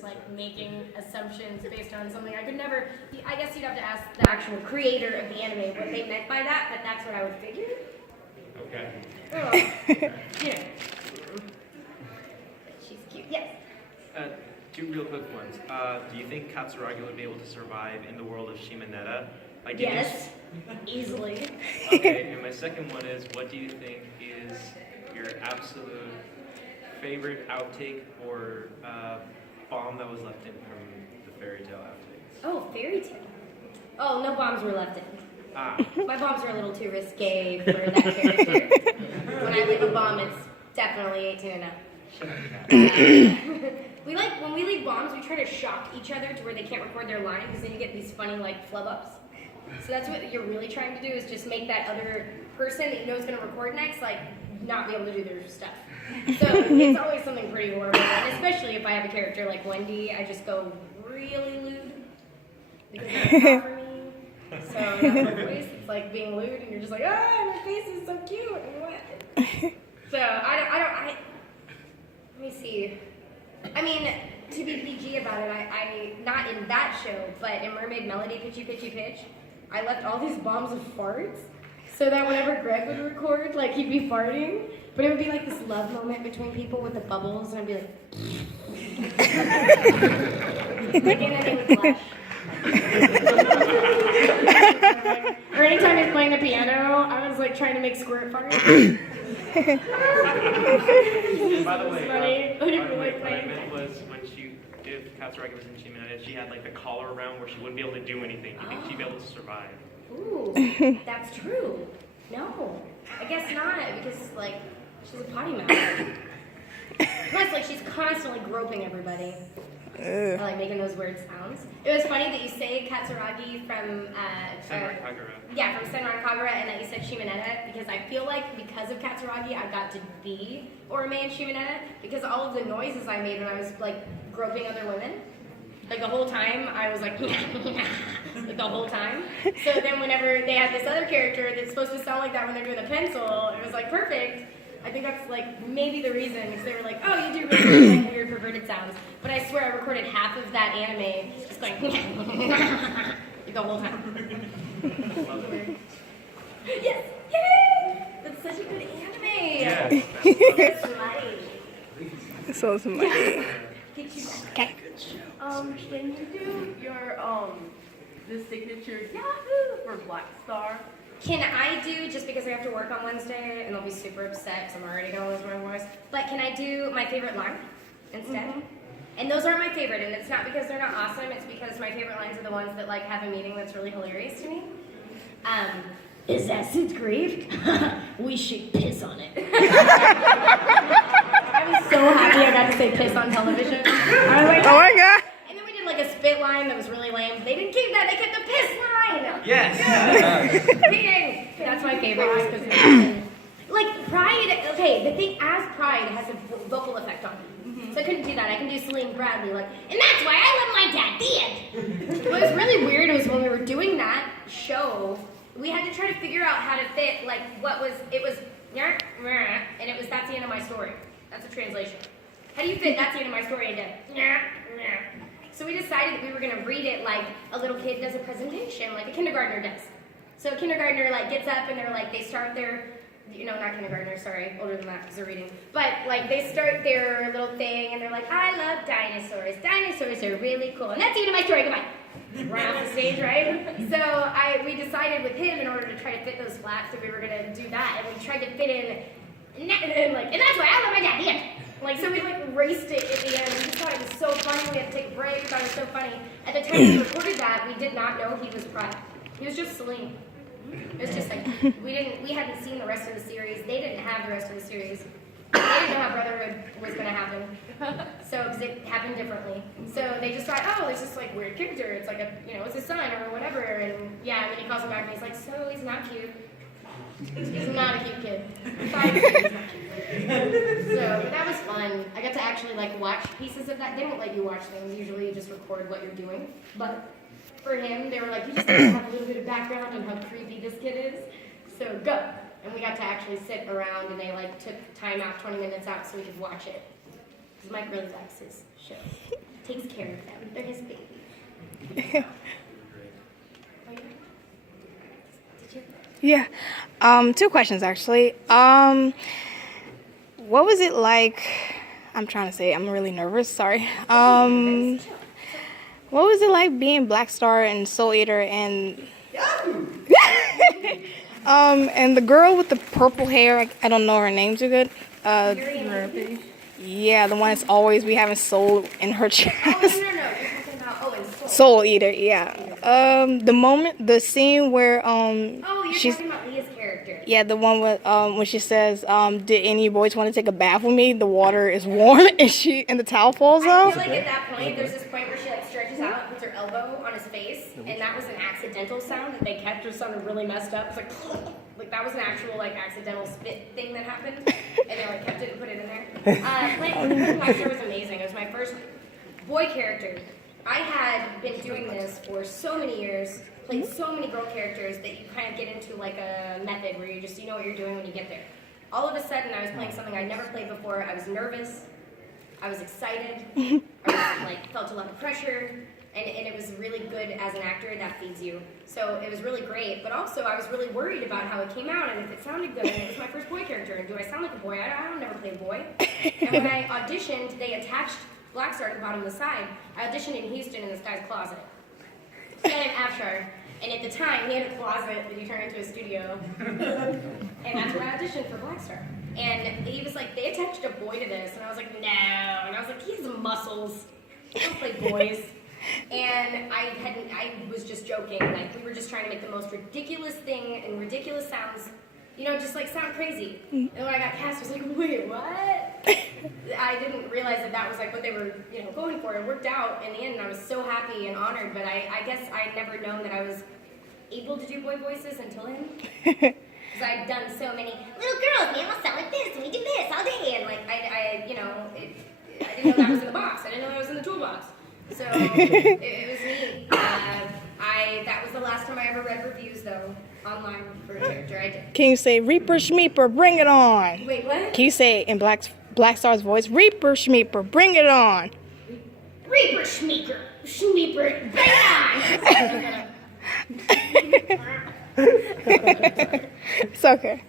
like making assumptions based on something I could never. I guess you'd have to ask the actual creator of the anime what they meant by that, but that's what I would figure. Okay. Yeah. She's cute. Yes. Two real quick ones. Do you think Katsuragi would be able to survive in the world of Shimonetta? Like, Yes. Easily. Okay, and my second one is, what do you think is your absolute favorite outtake or bomb that was left in from the fairy tale outtakes? Oh, fairy tale. Oh, no bombs were left in. My bombs are a little too risque for that character. When I leave a bomb, it's definitely 18 and up. When we leave bombs, we try to shock each other to where they can't record their line, because then you get these funny flub ups. So that's what you're really trying to do, is just make that other person that you know is going to record next, not be able to do their stuff. So it's always something pretty horrible, and especially if I have a character like Wendy, I just go really lewd, because that's not for me. So that voice, it's like being lewd, and you're just like, my face is so cute, and what? So I let me see. I mean, to be PG about it, I not in that show, but in Mermaid Melody, Pitchy Pitchy Pitch, I left all these bombs of farts, so that whenever Greg would record, he'd be farting, but it would be like this love moment between people with the bubbles, and I'd be like, and then they would blush. Or anytime he's playing the piano, I was trying to make squirt farts. By the way, what I meant was if Katsuragi was in Shimonetta, she had the collar around where she wouldn't be able to do anything. Do you think she'd be able to survive? Ooh, that's true. No, I guess not, because she's a potty mouth. Plus, she's constantly groping everybody. I making those weird sounds. It was funny that you say Katsuragi from Senran Kagura. Yeah, from Senran Kagura, and that you said Shimonetta, because I feel because of Katsuragi, I got to be Orome in Shimonetta, because all of the noises I made when I was groping other women, the whole time I was the whole time. So then whenever they had this other character that's supposed to sound like that when they're doing the pencil, it was perfect. I think that's maybe the reason, because they were oh, you do really weird perverted sounds. But I swear I recorded half of that anime just going the whole time. Yes! Yay! That's such a good anime! Yeah. It's slutty. So smutty. Okay. Can you do your the signature Yahoo for Black Star? Can I do, just because I have to work on Wednesday, and they'll be super upset because I'm already going to lose my voice, but can I do my favorite line instead? Mm-hmm. And those aren't my favorite, and it's not because they're not awesome, it's because my favorite lines are the ones that have a meaning that's really hilarious to me. Is acid grieved? We should piss on it. I was so happy I got to say piss on television. I was Oh my god! And then we did a spit line that was really lame. They didn't keep that, they kept the piss line! Yes! Peeing! That's my favorite, just because Pride, okay, the thing as Pride has a vocal effect on it. So I couldn't do that. I can do Celine Bradley, and that's why I love my dad, the end. What was really weird was when we were doing that show, we had to try to figure out how to fit, and it was that's the end of my story. That's a translation. How do you fit that's the end of my story into So we decided that we were going to read it like a little kid does a presentation, like a kindergartner does. So a kindergartner gets up and they start their, not kindergartner, sorry, older than that because they're reading. But they start their little thing and they're I love dinosaurs. Dinosaurs are really cool. And that's the end of my story. Goodbye. Right off the stage, right? So we decided with him, in order to try to fit those flats, that we were going to do that. And we tried to fit in, and that's why I love my dad, the end. So we raced it at the end. We just thought it was so funny. We had to take a break. We thought it was so funny. At the time we recorded that, we did not know he was Pride. He was just Celine. It was just we hadn't seen the rest of the series. They didn't have the rest of the series. They didn't know how Brotherhood was going to happen. So, because it happened differently. So they just thought, oh, there's this weird character. It's it's his son or whatever. And yeah, and then he calls him back and he's so he's not cute. He's not a cute kid. 5 years, he's not cute. So, but that was fun. I got to actually watch pieces of that. They won't let you watch things. Usually you just record what you're doing. But for him, they were you just have a little bit of background on how creepy this kid is. So go. And we got to actually sit around and they took time out, 20 minutes out so we could watch it. Because Mike really likes his shows. takes care of them. They're his baby. Did you? Yeah. 2 questions actually. What was it like? I'm trying to say. I'm really nervous. Sorry. What was it like being Black Star and Soul Eater and and the girl with the purple hair? I don't know her name too good. Yeah, the one that's always be having soul in her chest. Oh, no. You're talking about, and Soul. Soul Eater, yeah. The scene where You're talking about Leah's character. yeah, the one with when she says, "Did any boys want to take a bath with me? The water is warm," and the towel falls I off. feel like at that point, there's this point where she like stretches out and puts her elbow on his face, and that was an accidental sound that they kept. Just sounded really messed up. It's like that was an actual like accidental spit thing that happened, and they like kept it and put it in there. Playing Black Star was amazing. It was my first boy character. I had been doing this for so many years, played so many girl characters that you kind of get into like a method where you know what you're doing when you get there. All of a sudden, I was playing something I'd never played before. I was nervous. I was excited. I felt a lot of pressure, and it was really good as an actor. That feeds you. So it was really great. But also, I was really worried about how it came out and if it sounded good. And it was my first boy character. And do I sound like a boy? I don't never play a boy. And when I auditioned, they attached Black Star at the bottom of the side. I auditioned in Houston in this guy's closet. This guy named Afshar. And at the time, he had a closet that he turned into a studio. And that's where I auditioned for Black Star. And he was like, they attached a boy to this. And I was like, no. And I was like, he has muscles. I don't play boys. And I was just joking. Like, we were just trying to make the most ridiculous thing and ridiculous sounds, just like sound crazy. And when I got cast, I was like, wait, what? I didn't realize that was like what they were, going for. It worked out in the end, and I was so happy and honored. But I guess I'd never known that I was able to do boy voices until him. Because I'd done so many little girls, man, I'll sound like this, and we do this all day. And like, I didn't know that was in the box. I didn't know that was in the toolbox. So it was neat. That was the last time I ever read reviews, though, online for a character. I did. Can you say Reaper Schmeeper, bring it on? Wait, what? Can you say it in Black Star's voice, Reaper Schmeeper, bring it on? Reaper Schmeeper, bring it on! It's okay.